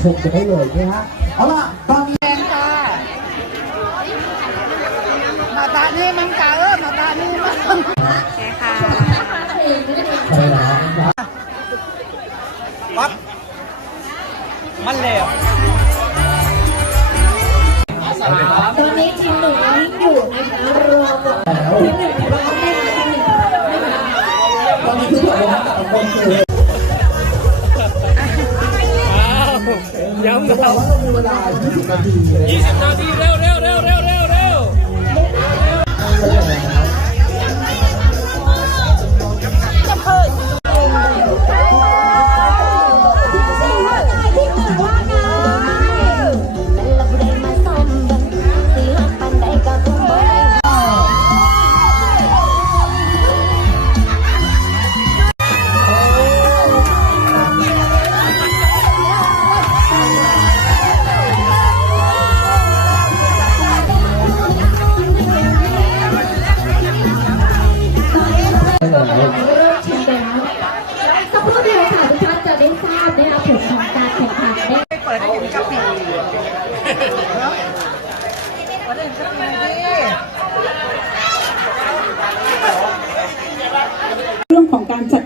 ชมกันได้เลยนะฮะเอาล่ะตอนนี้แดงค่ะมาตานี่มังกาเออมาตานี่มังโอเคค่ะใช่แล้วนะครับปั๊บมันแล้วตอนนี้ทีมหนึ่งวิ่งอยู่นะคะรอหมดแล้วทีมหนึ่งถือว่าเขาไม่มาทีมหนึ่งไม่มา ตอนนี้คือแบบว่าต่ละคนคือ ย้ำจะบเราอกว่าเรามีเวลา 20 นาทีเลยยี่สิบนาที เร็วเร็วเร็วเร็วเร็วเร็ว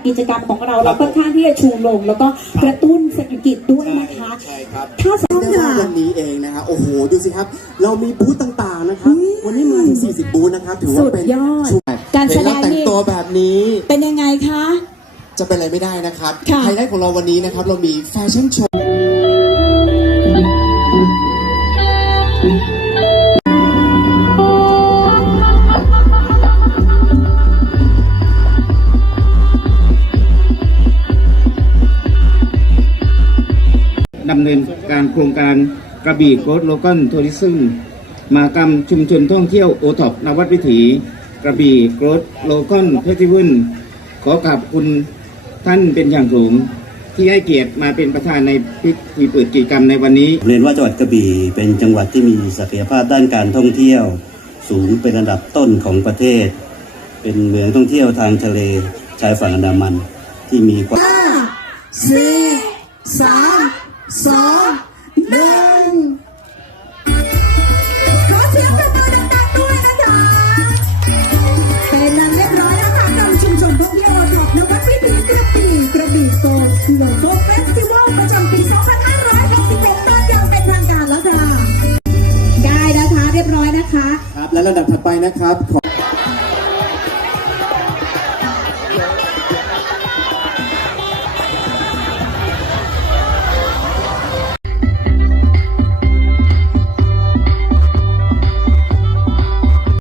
การจัดกิจกรรมของเราเราค่อนข้างที่จะชูโรงแล้วก็กระตุ้นเศรษฐกิจด้วยนะคะใช่ครับถ้าสมมติแต่ว่าว่าวันนี้เองนะฮะโอ้โหดูสิครับ เรามีบูธต่างๆนะครับวันนี้มาถึง40 บูธนะครับถือว่าเป็นสุดยอดช่วการแสดงเห็นแล้วแต่งนี่ตัวแบบนี้เป็นยังไงคะ จะเป็นอะไรไม่ได้นะครับค่ะไฮไลท์ของเราวันนี้นะครับเรามีแฟชั่นโชว์ ดำเนินการโครงการกระบี่โกดโลกอนทัวริซึมมากรรมชุมชนท่องเที่ยวโอท็อปนวัดวิถี กระบี่โกดโลกอนเฟสติวัลขอขอบคุณท่านเป็นอย่างสูงที่ให้เกียรติมาเป็นประธานในพิธีเปิดกิจกรรมในวันนี้ เรียนว่าจังหวัดกระบี่เป็นจังหวัดที่มีศักยภาพด้านการท่องเที่ยว สูงเป็นระดับต้นของประเทศ เป็นเมืองท่องเที่ยวทางทะเลชายฝั่งอันดามันที่มีความสี่สาม สองหนึ่งขอเสียงปรบมือดังๆด้วยนะคะเป็นนั้นเรียบร้อยแล้วค่ะกับชุมชนท่องเที่ยวโอท็อปนวัดวิถีกระบี่กระบี่โกลด์โลโก้เฟสติวัลประจำปี2566ต้นอย่างเป็นทางการแล้วค่ะ ได้นะคะเรียบร้อยนะคะ ครับและระดับถัดไปนะครับขอ